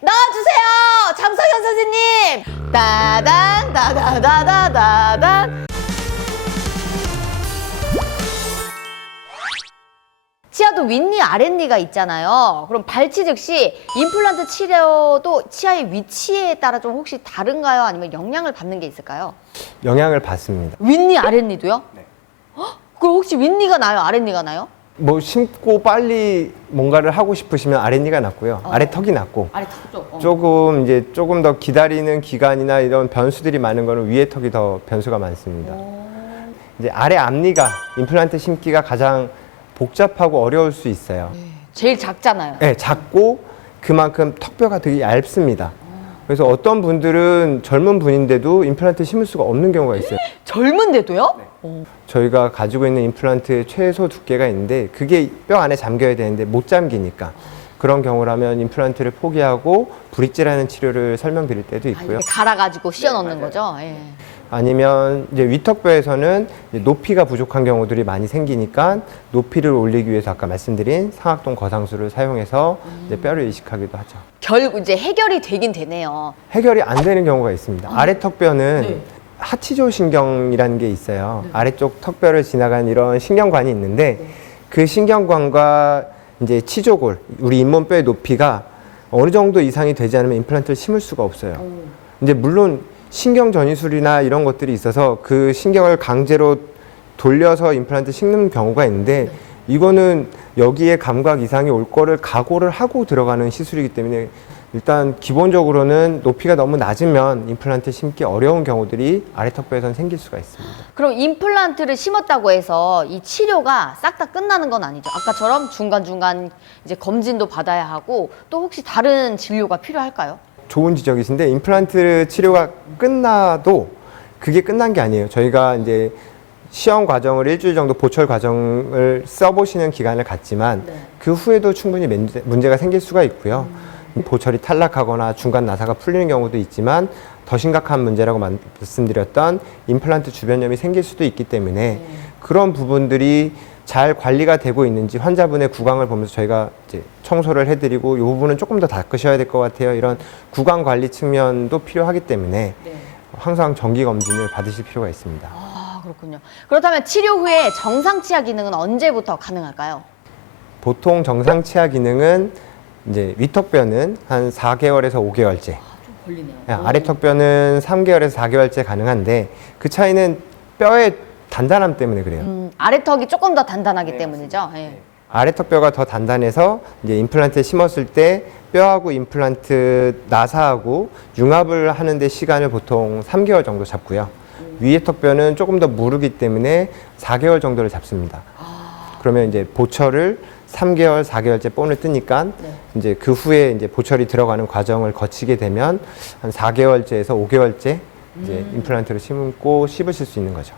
나와주세요. 장성현 선생님. 따단 따다다다다단. 치아도 윗니 아랫니가 있잖아요. 그럼 발치 즉시 임플란트 치료도 치아의 위치에 따라 좀 혹시 다른가요? 아니면 영향을 받는 게 있을까요? 영향을 받습니다. 윗니 아랫니도요? 헉, 그럼 혹시 윗니가 나요? 아랫니가 나요? 뭐 심고 빨리 뭔가를 하고 싶으시면 아랫니가 낫고요. 아래 턱이 낫고 아래 턱 쪽. 어. 조금 이제 조금 더 기다리는 기간이나 이런 변수들이 많은 거는 위에 턱이 더 변수가 많습니다. 이제 아래 앞니가 임플란트 심기가 가장 복잡하고 어려울 수 있어요. 제일 작잖아요. 네, 작고 그만큼 턱뼈가 되게 얇습니다. 그래서 어떤 분들은 젊은 분인데도 임플란트 심을 수가 없는 경우가 있어요. 젊은데도요? 저희가 가지고 있는 임플란트의 최소 두께가 있는데 그게 뼈 안에 잠겨야 되는데 못 잠기니까 그런 경우라면 임플란트를 포기하고 브릿지라는 치료를 설명드릴 때도 아, 있고요. 이렇게 갈아가지고 씌워 넣는 거죠? 예. 아니면 이제 위턱뼈에서는 이제 높이가 부족한 경우들이 많이 생기니까 높이를 올리기 위해서 아까 말씀드린 상악동 거상술을 사용해서 이제 뼈를 이식하기도 하죠. 결국 이제 해결이 되긴 되네요. 해결이 안 되는 경우가 있습니다. 아래 턱뼈는 하치조 신경이라는 게 있어요. 아래쪽 턱뼈를 지나가는 이런 신경관이 있는데 그 신경관과 이제 치조골, 우리 잇몸뼈의 높이가 어느 정도 이상이 되지 않으면 임플란트를 심을 수가 없어요. 이제 물론 신경 전이술이나 이런 것들이 있어서 그 신경을 강제로 돌려서 임플란트 심는 경우가 있는데 이거는 여기에 감각 이상이 올 거를 각오를 하고 들어가는 시술이기 때문에 일단 기본적으로는 높이가 너무 낮으면 임플란트 심기 어려운 경우들이 아래턱뼈에선 생길 수가 있습니다. 그럼 임플란트를 심었다고 해서 이 치료가 싹 다 끝나는 건 아니죠. 아까처럼 중간중간 이제 검진도 받아야 하고 또 혹시 다른 진료가 필요할까요? 좋은 지적이신데 임플란트 치료가 끝나도 그게 끝난 게 아니에요. 저희가 이제 시험 과정을 일주일 정도 보철 과정을 써보시는 기간을 갖지만 그 후에도 충분히 문제, 문제 가 생길 수가 있고요. 보철이 탈락하거나 중간 나사가 풀리는 경우도 있지만 더 심각한 문제라고 말씀드렸던 임플란트 주변염이 생길 수도 있기 때문에 그런 부분들이 잘 관리가 되고 있는지 환자분의 구강을 보면서 저희가 이제 청소를 해드리고 이 부분은 조금 더 닦으셔야 될 것 같아요. 이런 구강 관리 측면도 필요하기 때문에 항상 정기 검진을 받으실 필요가 있습니다. 아 그렇군요. 그렇다면 치료 후에 정상 치아 기능은 언제부터 가능할까요? 보통 정상 치아 기능은 이제 위턱뼈는 한 4개월에서 5개월째, 좀 걸리네요. 아래 턱뼈는 3개월에서 4개월째 가능한데 그 차이는 뼈의 단단함 때문에 그래요. 음, 아래턱이 조금 더 단단하기 때문이죠. 예. 아래턱뼈가 더 단단해서 이제 임플란트 심었을 때 뼈하고 임플란트 나사하고 융합을 하는데 시간을 보통 3개월 정도 잡고요. 위에 턱뼈는 조금 더 무르기 때문에 4개월 정도를 잡습니다. 그러면 이제 보철을 3개월, 4개월째 본을 뜨니까 이제 그 후에 이제 보철이 들어가는 과정을 거치게 되면 한 4개월째에서 5개월째 이제 임플란트를 심고 씹으실 수 있는 거죠.